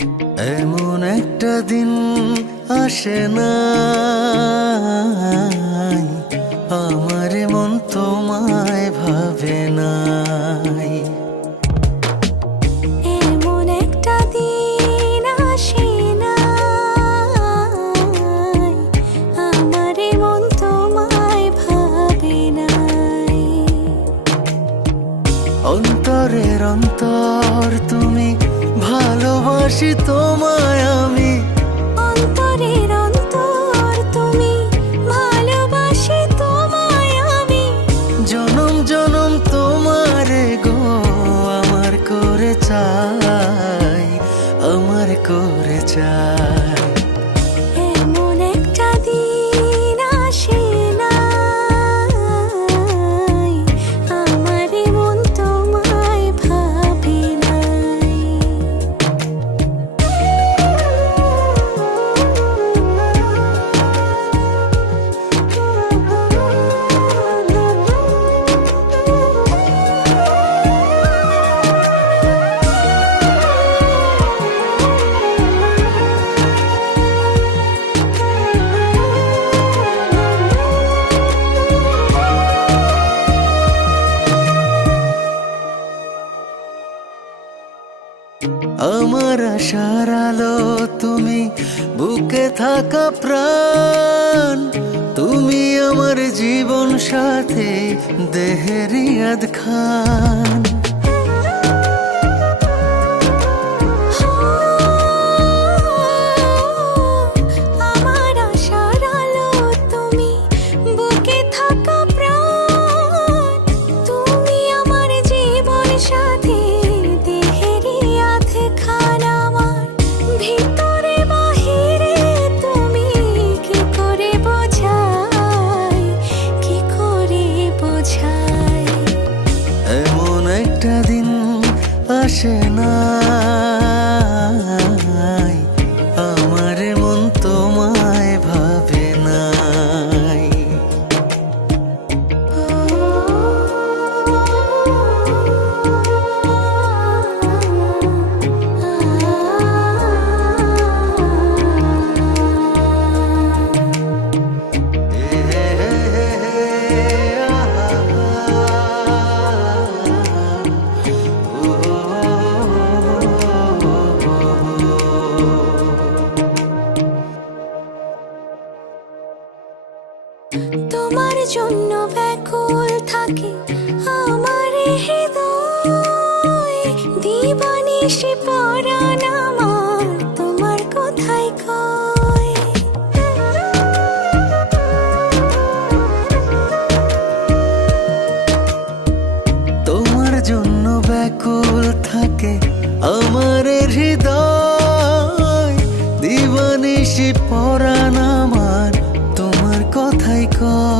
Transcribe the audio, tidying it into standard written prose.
এমন একটা দিন আসে না আমার মন তোমায় ভাবে নাই। এমন একটা দিন আসে না আমার মন তোমায় ভাবে নাই। অন্তরের অন্তর তুমি, ভালোবাসি তোমায় আমি। অন্তরের অন্তর তুমি, ভালোবাসি তোমায় আমি। জনম জনম তোমারে গো আমার করে চাই, আমার করে চাই। এমন একটা দিন আসে না আমার মন তোমায় ভাবে নাই। আমার আশার আলো তুমি, বুকে থাকা প্রাণ তুমি, আমার জীবন সাথী দেহের ইয়াদ খান। আমার আশার আলো তুমি, বুকে থাকা প্রাণ তুমি, আমার জীবন সাথী দেহের ইয়াদ খান। আমার ভিতরে বাহিরে তুমি, কি করে বোঝাই, কি করে বোঝাই। এমন একটা দিন আসে না আমার মন তোমায় ভাবে নাই। তোমার জন্য ব্যাকুল থাকে আমার হৃদয়, দিবানিশি পরাণ আমার তোমার কথাই কয়। তোমার জন্য ব্যাকুল থাকে আমার হৃদয়, দিবানিশি পরাণ আমার তোমার কথাই কয়।